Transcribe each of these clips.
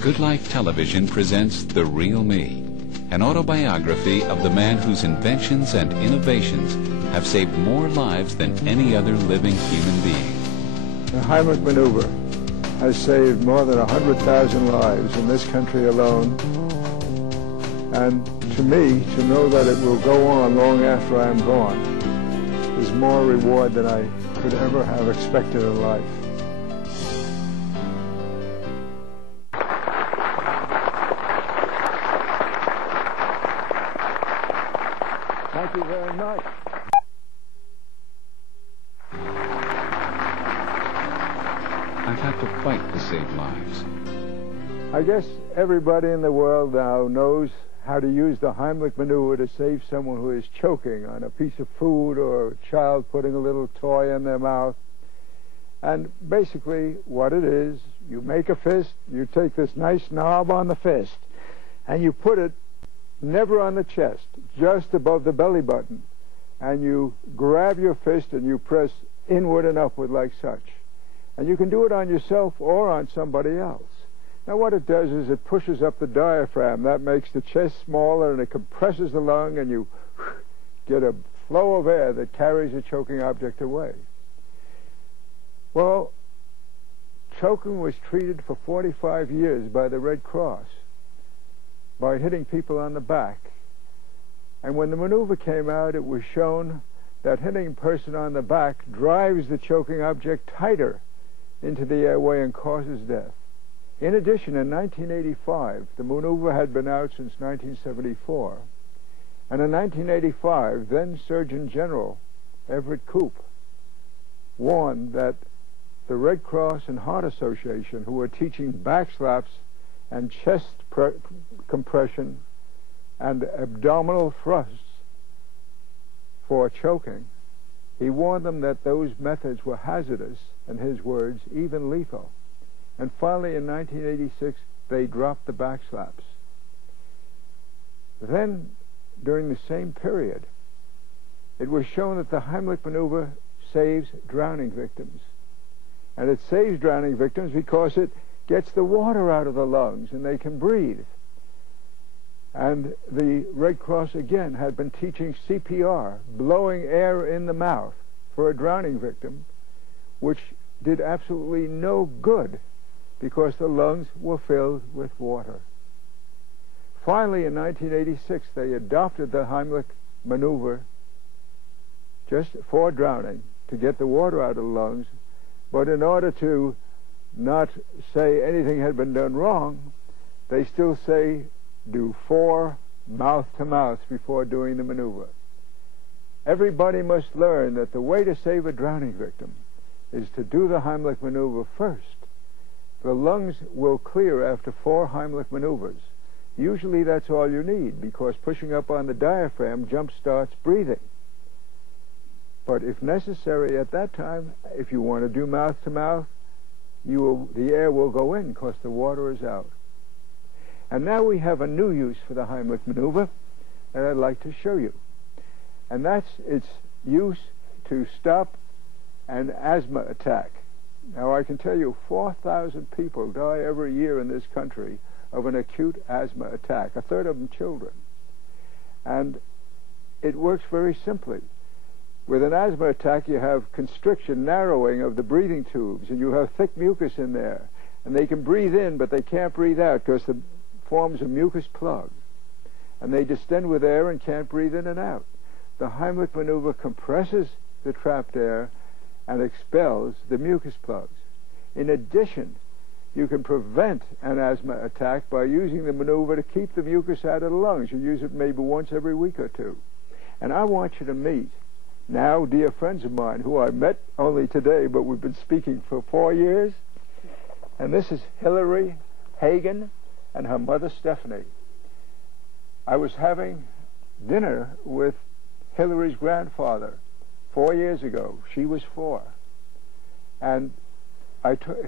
Good Life Television presents The Real Me, an autobiography of the man whose inventions and innovations have saved more lives than any other living human being. The Heimlich maneuver has saved more than 100,000 lives in this country alone. And to me, to know that it will go on long after I am gone is more reward than I could ever have expected in life. Thank you very much. I've had to fight to save lives. I guess everybody in the world now knows how to use the Heimlich maneuver to save someone who is choking on a piece of food or a child putting a little toy in their mouth. And basically what it is, you make a fist, you take this nice knob on the fist, and you put it never on the chest, just above the belly button. And you grab your fist and you press inward and upward like such. And you can do it on yourself or on somebody else. Now what it does is it pushes up the diaphragm. That makes the chest smaller and it compresses the lung, and you get a flow of air that carries a choking object away. Well, choking was treated for 45 years by the Red Cross by hitting people on the back. And when the maneuver came out, it was shown that hitting a person on the back drives the choking object tighter into the airway and causes death. In addition, in 1985, the maneuver had been out since 1974. And in 1985, then Surgeon General Everett Koop warned that the Red Cross and Heart Association, who were teaching back slaps and chest compression and abdominal thrusts for choking, he warned them that those methods were hazardous, in his words, even lethal. And finally, in 1986, they dropped the back slaps. Then, during the same period, it was shown that the Heimlich maneuver saves drowning victims. And it saves drowning victims because it gets the water out of the lungs and they can breathe. And the Red Cross, again, had been teaching CPR, blowing air in the mouth for a drowning victim, which did absolutely no good because the lungs were filled with water. Finally, in 1986, they adopted the Heimlich maneuver just for drowning, to get the water out of the lungs. But in order to not say anything had been done wrong, they still say do 4 mouth-to-mouths before doing the maneuver. Everybody must learn that the way to save a drowning victim is to do the Heimlich maneuver first. The lungs will clear after 4 Heimlich maneuvers. Usually that's all you need, because pushing up on the diaphragm jump-starts breathing. But if necessary at that time, if you want to do mouth-to-mouth, the air will go in because the water is out. And now we have a new use for the Heimlich maneuver that I'd like to show you. And that's its use to stop an asthma attack. Now, I can tell you 4,000 people die every year in this country of an acute asthma attack, a third of them children. And it works very simply. With an asthma attack, you have constriction, narrowing of the breathing tubes, and you have thick mucus in there. And they can breathe in, but they can't breathe out because it forms a mucus plug. And they distend with air and can't breathe in and out. The Heimlich maneuver compresses the trapped air and expels the mucus plugs. In addition, you can prevent an asthma attack by using the maneuver to keep the mucus out of the lungs. You use it maybe once every week or two. And I want you to meet now dear friends of mine who I met only today, but we've been speaking for 4 years. And this is Heimlich Hagan and her mother Stephanie. I was having dinner with Hillary's grandfather 4 years ago. She was 4. And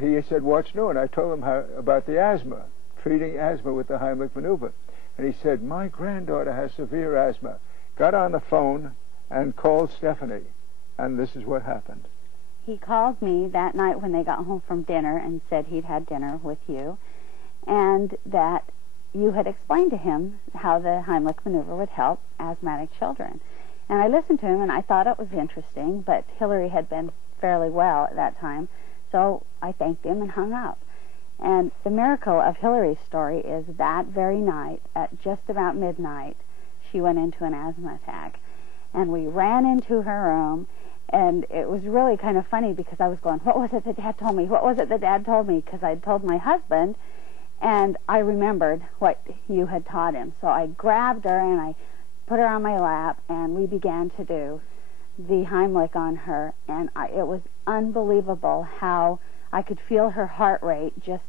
he said, "What's new?" And I told him about the asthma, treating asthma with the Heimlich maneuver. And he said, "My granddaughter has severe asthma." Got on the phone and called Stephanie. And this is what happened. He called me that night when they got home from dinner and said he'd had dinner with you. and that you had explained to him how the Heimlich maneuver would help asthmatic children. And I listened to him, and I thought it was interesting, but Hillary had been fairly well at that time, so I thanked him and hung up. And the miracle of Hillary's story is that very night, at just about midnight, she went into an asthma attack. And we ran into her room, and it was really kind of funny because I was going, what was it that Dad told me? What was it that Dad told me? Because I'd told my husband, and I remembered what you had taught him. So I grabbed her, and I put her on my lap, and we began to do the Heimlich on her. And it was unbelievable how I could feel her heart rate just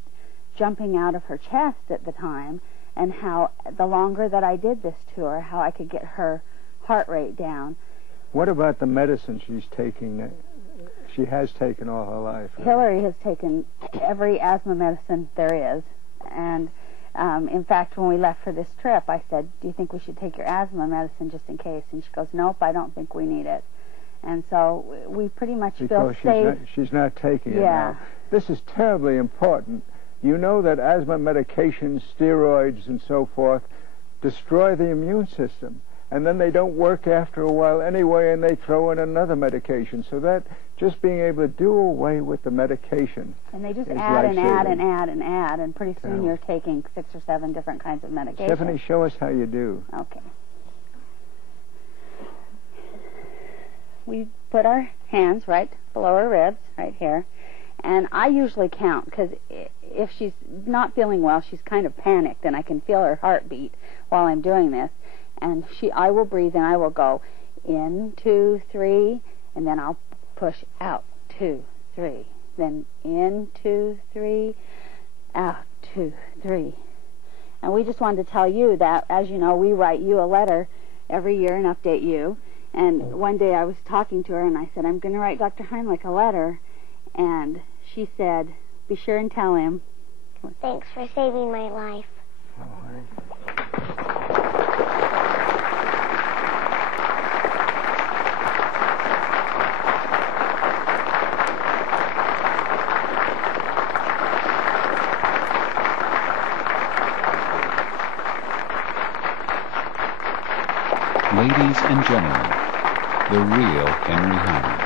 jumping out of her chest at the time, and how the longer that I did this to her, how I could get her heart rate down. What about the medicine she's taking? She has taken all her life. Right? Hillary has taken every asthma medicine there is. And in fact, when we left for this trip, I said, do you think we should take your asthma medicine just in case? And she goes, nope, I don't think we need it. And so we pretty much feel safe. She's not taking it now. This is terribly important. You know that asthma medications, steroids, and so forth destroy the immune system. And then they don't work after a while anyway, and they throw in another medication. So that just being able to do away with the medication. And they just add and add and add and add, and pretty soon you're taking 6 or 7 different kinds of medication. Stephanie, show us how you do. Okay. We put our hands right below her ribs, right here. And I usually count, because if she's not feeling well, she's kind of panicked, and I can feel her heartbeat while I'm doing this. And I will breathe, and I will go in, 2, 3, and then I'll push out, 2, 3. Then in, 2, 3, out, 2, 3. And we just wanted to tell you that, as you know, we write you a letter every year and update you. And one day I was talking to her, and I said, I'm going to write Dr. Heimlich a letter. And she said, be sure and tell him. Thanks for saving my life. Oh, honey. Ladies and gentlemen, the real Henry Heimlich.